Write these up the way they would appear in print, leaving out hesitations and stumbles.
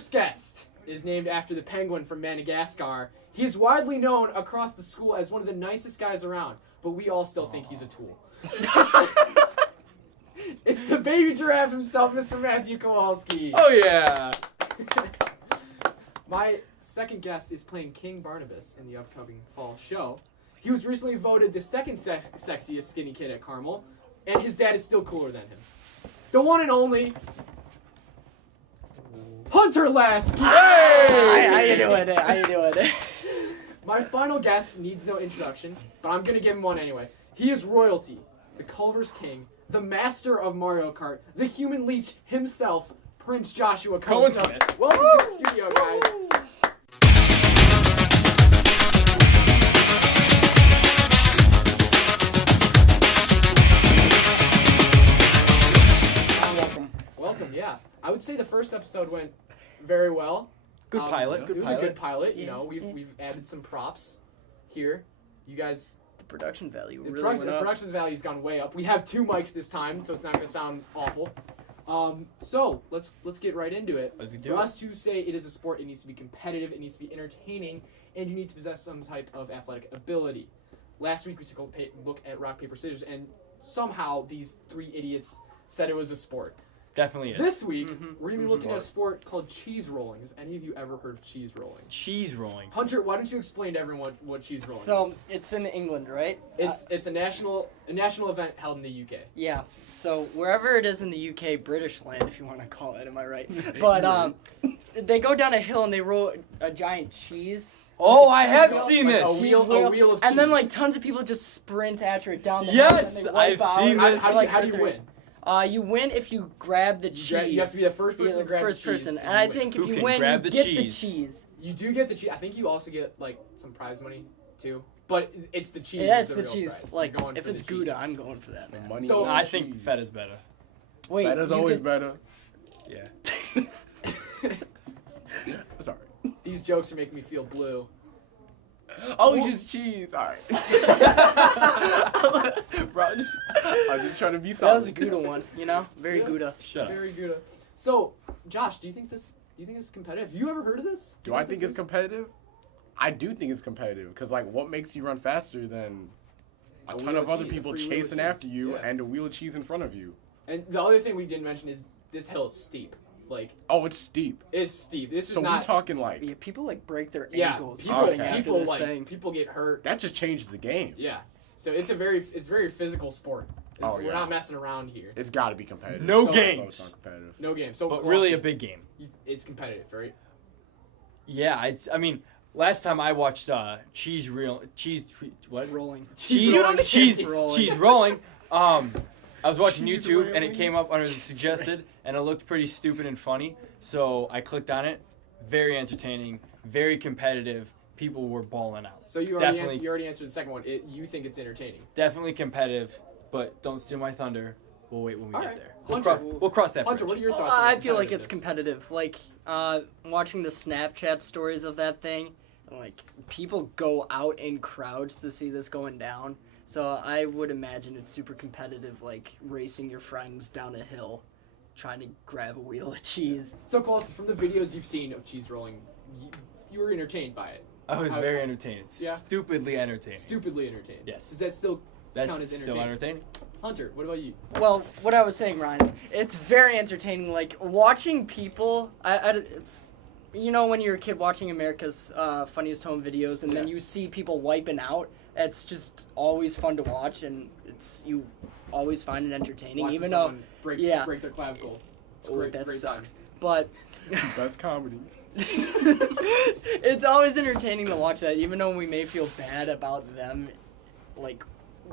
first guest is named after the penguin from Madagascar. He is widely known across the school as one of the nicest guys around, but we all still think he's a tool. It's the baby giraffe himself, Mr. Matthew Kowalski. Oh yeah. My second guest is playing King Barnabas in the upcoming fall show. He was recently voted the second sexiest skinny kid at Carmel, and his dad is still cooler than him. The one and only Hunter Lasky. Hey! How you doing? My final guest needs no introduction, but I'm gonna give him one anyway. He is royalty, the Culver's king, the master of Mario Kart, the human leech himself, Prince Joshua Cohen. Smith. Welcome to the studio, guys. Welcome, yeah. I would say the first episode went very well. Good pilot. It was a good pilot. You know, we've added some props here. You guys, The production value the really production, went the up. production value's gone way up. We have 2 mics this time, so it's not gonna sound awful. So let's get right into it. Let's do For it. us to say it is a sport, it needs to be competitive, it needs to be entertaining, and you need to possess some type of athletic ability. Last week we took a look at rock, paper, scissors, and somehow these 3 idiots said it was a sport. Definitely is. This week, we're going to be Who's looking at a involved? sport called cheese rolling. Have any of you ever heard of cheese rolling? Cheese rolling. Hunter, why don't you explain to everyone what cheese rolling So is? it's in England, right? It's a national event held in the UK. Yeah. So wherever it is in the UK, British land, if you want to call it, am I right? But they go down a hill and they roll a giant cheese. Oh, I have Like seen Like this. a wheel of cheese. And then like tons of people just sprint after it down the hill. Yes, and they wipe I've out. seen this. How do you win? You win if you grab the cheese. You have to be the first person You're to grab first the cheese. person. and And I win. think Who if you can win, grab you the get cheese? the cheese. You do get the cheese. I think you also get like some prize money too. But it's the cheese. Yeah, is it's the real cheese. prize. Like You're going if for it's the cheese. Gouda, I'm going for that, man. Money So- and I think cheese. Fetta's better. Wait, Fetta's you always get- better. Yeah. Sorry. These jokes are making me feel blue. Oh, it's just cheese. All right. Bro, I'm just trying to be That solid. was a Gouda one, you know? Very Yeah. Gouda. Shut up. Very good. So, Josh, do you think this is competitive? Have you ever heard of this? Do I think it's competitive? I do think it's competitive because, like, what makes you run faster than a ton wheel of of other cheese, a people free wheel of chasing cheese. after you Yeah. and a wheel of cheese in front of you? And the other thing we didn't mention is this hill is steep. Like, Oh, it's steep. it's steep. This So is we not. talking like Yeah, people like break their Yeah, ankles. people, running Okay. after people this like thing. people get hurt. that just changes the game. Yeah, so it's very physical sport. Oh, We're yeah. not messing around here. It's got to be competitive. No So- games. No, it's not competitive. No game. So, But really a Kowalski, big game. It's competitive, right? Yeah, I mean, last time I watched cheese what? Rolling. Cheese You don't cheese rolling. cheese rolling. I was watching Cheese YouTube and it rolling? came up under the suggested and it looked pretty stupid and funny. So I clicked on it. Very entertaining, very competitive. People were balling out. So you Definitely. already answered the second one. You think it's entertaining? Definitely competitive, but don't steal my thunder. We'll wait when we All get right. there. Hunter, We'll cross that Hunter, bridge. what are your Well, thoughts? on I feel like it's competitiveness? competitive. Like, watching the Snapchat stories of that thing, like, people go out in crowds to see this going down. So I would imagine it's super competitive, like racing your friends down a hill, trying to grab a wheel of cheese. So, Kowalski, from the videos you've seen of cheese rolling, you were entertained by it. I was very entertained. Yeah. Stupidly entertaining. Stupidly entertained. Yes. Does that still count That's as still entertaining? entertaining. Hunter, what about you? Well, what I was saying, Ryan, it's very entertaining. Like watching people, it's, you know, when you're a kid watching America's Funniest Home Videos, and then Yeah. you see people wiping out. It's just always fun to watch, and you always find it entertaining, Watching even though. someone break their clavicle. It's Oh, great, that great sucks. time. But Best comedy. it's always entertaining to watch that, even though we may feel bad about them, like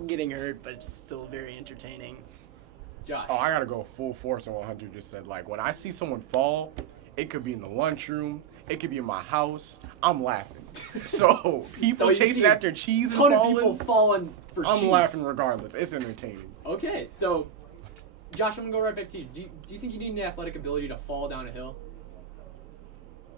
getting hurt, but it's still very entertaining. Josh. Oh, I gotta go full force on what Hunter just said. Like, when I see someone fall, it could be in the lunchroom, it could be in my house, I'm laughing. So, people you chasing see after cheese and ton of people falling, falling for I'm cheese. laughing regardless. It's entertaining. Okay, so Josh, I'm gonna go right back to you. Do you think you need an athletic ability to fall down a hill?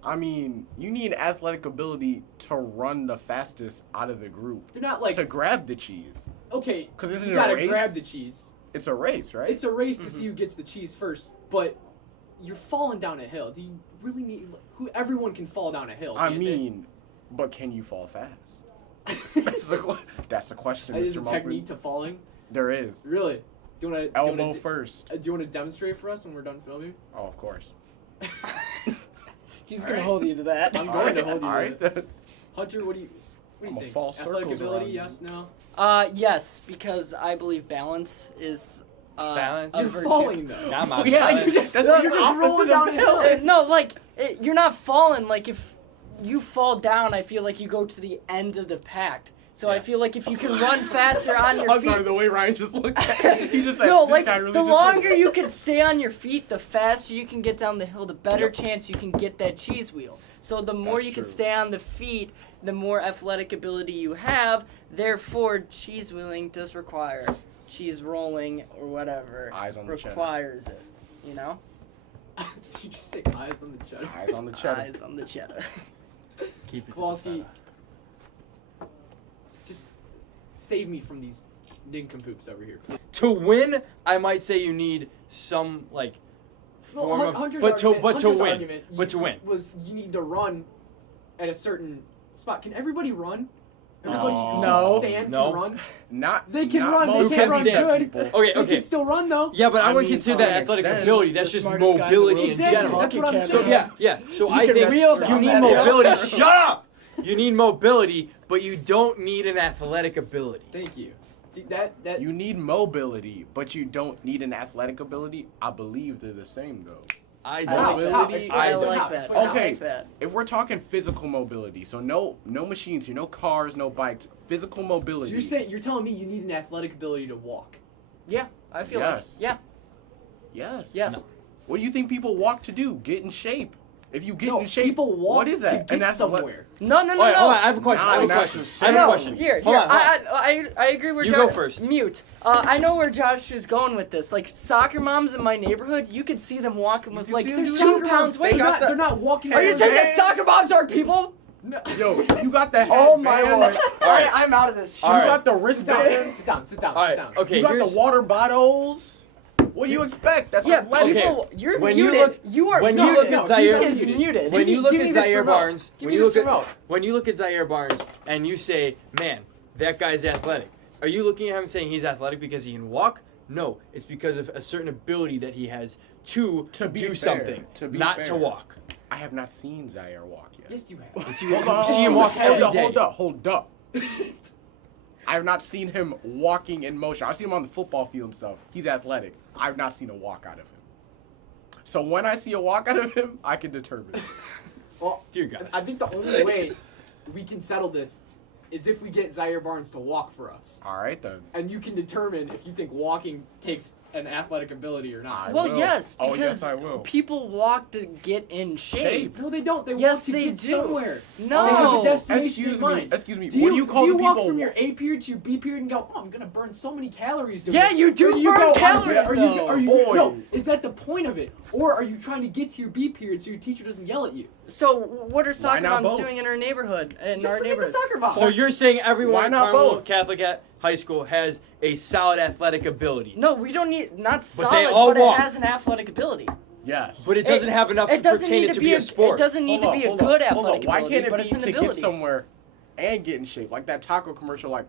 I mean, you need athletic ability to run the fastest out of the group. They're not like To grab the cheese. okay. 'Cause isn't you it a gotta race? grab the cheese. It's a race, right? It's a race to see who gets the cheese first, but you're falling down a hill. Do you really need? Everyone can fall down a hill. I can't they? mean, but can you fall fast? That's the question, Is Mr. a Mumford. technique to falling? There is. Really? Do you want to Elbow first. Do you want to demonstrate for us when we're done filming? Oh, of course. He's All gonna right. hold you to that. I'm going to hold you All to right. it. Hunter, what do you I'm gonna think? fall Athletic circles ability, around yes, no? Yes, because I believe balance is Balance? a You're virtue. falling though. Not my Yeah, balance. you just- That's no, your you're just opposite rolling of down a hill. balance. No, like you're not falling. Like if you fall down, I feel like you go to the end of the pact. So I Yeah. feel like if you can run faster on your I'm feet. sorry, the way Ryan just looked at it, he just said, No, this like guy really the just longer you can stay on your feet, the faster you can get down the hill, the better Yep. chance you can get that cheese wheel. So the more That's you can true. stay on the feet, the more athletic ability you have. Therefore, cheese wheeling does require cheese rolling or whatever Eyes on the cheddar. requires it. You know, Did you just say eyes on the cheddar? Eyes on the cheddar. eyes on the cheddar. Keep it to the Kowalski, side. just save me from these nincompoops over here. please. To win, I might say you need some like Well, form of, Hunter's but to Hunter's win, argument, but to win. was you need to run at a certain spot. Can everybody run? No. Everybody who No. can stand No. can run. Not They can not run. They most can't run stand good. people. Okay, They okay. can still run though. Yeah, but I I wouldn't mean, consider to that an athletic extent. ability. That's The just smartest guy in the mobility world. in Exactly, general. that's what I'm So saying. yeah. So You I can think reel you down need that hill. mobility. Shut up. You need mobility, but you don't need an athletic ability. Thank you. See that You need mobility, but you don't need an athletic ability. I believe they're the same though. I I don't. like Mobility, that. explain I how, like explain that. how. I Okay. like that. If we're talking physical mobility, so no machines here, no cars, no bikes, physical mobility. So you're telling me you need an athletic ability to walk? Yeah, I feel Yes. like. Yeah. Yes. Yes. No. What do you think people walk to do? Get in shape. If you get No, in shape, people walk what is that? to get that's somewhere. No, no, no, All right, no. hold on, I have a question. I have a Nah, question. that's I have a just question. Here, Hold on, hold on. I agree where You Josh. go first. Mute. I know where Josh is going with this. Like soccer moms in my neighborhood, you could see them walking with can like see them doing 2 soccer pounds moms. They weight. got They're not walking. Are you around saying that hands. soccer moms are people? No. Yo, you got the headband. Oh my lord! All right. I'm out of this. You All right. got the Sit down. wristbands. Sit down. Sit down. All Sit right. down. Okay. You got here's, the water bottles. What do you expect? That's Yeah, athletic. Okay. people, you're When you muted. look- You are when you muted. look at He Zaire- is muted. when you look give me at this Zaire remote. Barnes, Give when me you this look at remote. when you look at Zaire Barnes and you say, "Man, that guy's athletic," are you looking at him saying he's athletic because he can walk? No, it's because of a certain ability that he has to be do fair, something, to be not fair. to walk. I have not seen Zaire walk yet. Yes, you have. Yes, you, Hold you on, see him walk every day. Hold up. I have not seen him walking in motion. I've seen him on the football field and stuff. He's athletic. I've not seen a walk out of him. So when I see a walk out of him, I can determine. Well, Dear God. I think the only way we can settle this is if we get Zaire Barnes to walk for us, All right then. and you can determine if you think walking takes an athletic ability or not. I Well, will. yes, Oh, because yes, I will. people walk to get in shape. No, they don't. They Yes, walk to they get do. somewhere. No. They have a destination Excuse in me. mind. Excuse me. Do What do you call do the you walk people? from your A period to your B period and go, "Oh, I'm gonna burn so many calories"? Doing Yeah, this"? you do Or you burn go, calories, are you, though. are you, Boy. No, is that the point of it, or are you trying to get to your B period so your teacher doesn't yell at you? So, what are soccer not moms both? doing in our neighborhood? In Just our forget the neighborhood. soccer ball. So you're saying everyone Why in not Carmel both? Catholic High School has a solid athletic ability, No, we don't need not they solid, all but walk. it has an athletic ability. Yes. but it doesn't have enough It to doesn't pertain need it to be a sport. It doesn't need to be a good athletic Why ability, can't it but be it's an to get ability. somewhere and get in shape? Like that taco commercial, like,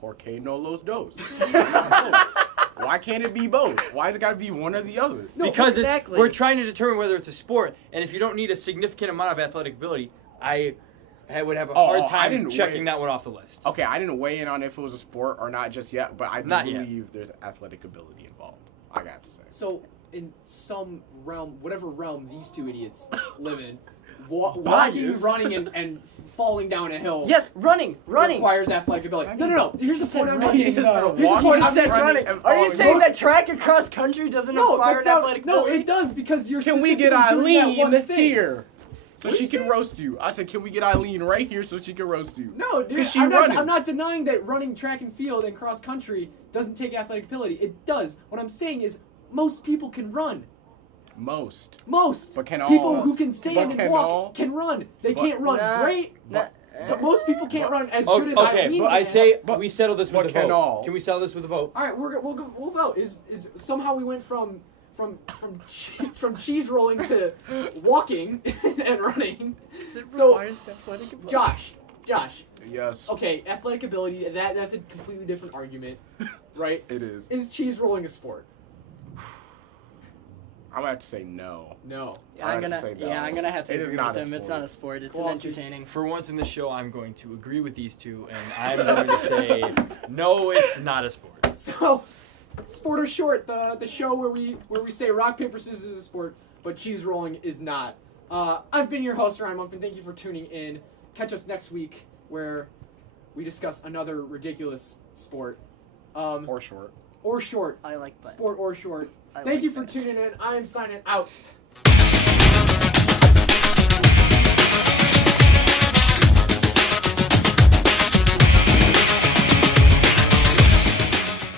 porque no los dos. Why can't it be both? Why has it got to be one or the other? No, Because exactly. we're trying to determine whether it's a sport, and if you don't need a significant amount of athletic ability, I would have a hard I time didn't checking weigh- that one off the list. Okay, I didn't weigh in on if it was a sport or not just yet, but I do Not yet. believe there's athletic ability involved. I got to say. So, in some realm, whatever realm these two idiots live in, walking, Bias. running, and falling down a hill Yes, running. requires athletic ability. No. Here's the point I'm running. making. No. Here's the Walking point You I'm said running running. and Are you falling. saying Most- that track and cross country doesn't No, require that's an not, athletic no, ability? it does because you're. Can we get specifically doing that Eileen one thing. here so What'd she you can say? roast you? I said, can we get Eileen right here so she can roast you? No, dude, 'Cause she I'm running. not denying that running track and field and cross country doesn't take athletic ability. It does. What I'm saying is most people can run. Most. Most But can people all? who can stand But and can walk all? can run. They But- can't run Nah, great. nah, So most people can't run as Oh, good as okay, Eileen but I can. say But- we settle this with but a can vote. all? Can we settle this with a vote? All right, we'll vote. Is somehow we went from from cheese rolling to walking and running. So, requires athletic ability. Josh. Yes, Okay, athletic ability. That's a completely different argument, right? it is. Is cheese rolling a sport? I'm gonna have to say no. No. Yeah, I'd I'm have to gonna say no. I'm gonna have to It is agree not with a him. It's sport. not a sport. It's Well, an see- entertaining. For once in the show, I'm going to agree with these two, and I'm going to say no, it's not a sport. So, sport or short, the show where we say rock paper scissors is a sport, but cheese rolling is not. I've been your host Ryan Mumpin. Thank you for tuning in. Catch us next week where we discuss another ridiculous sport, Or short. or short, I like that. sport or short. I Thank like you for that. tuning in. I am signing out.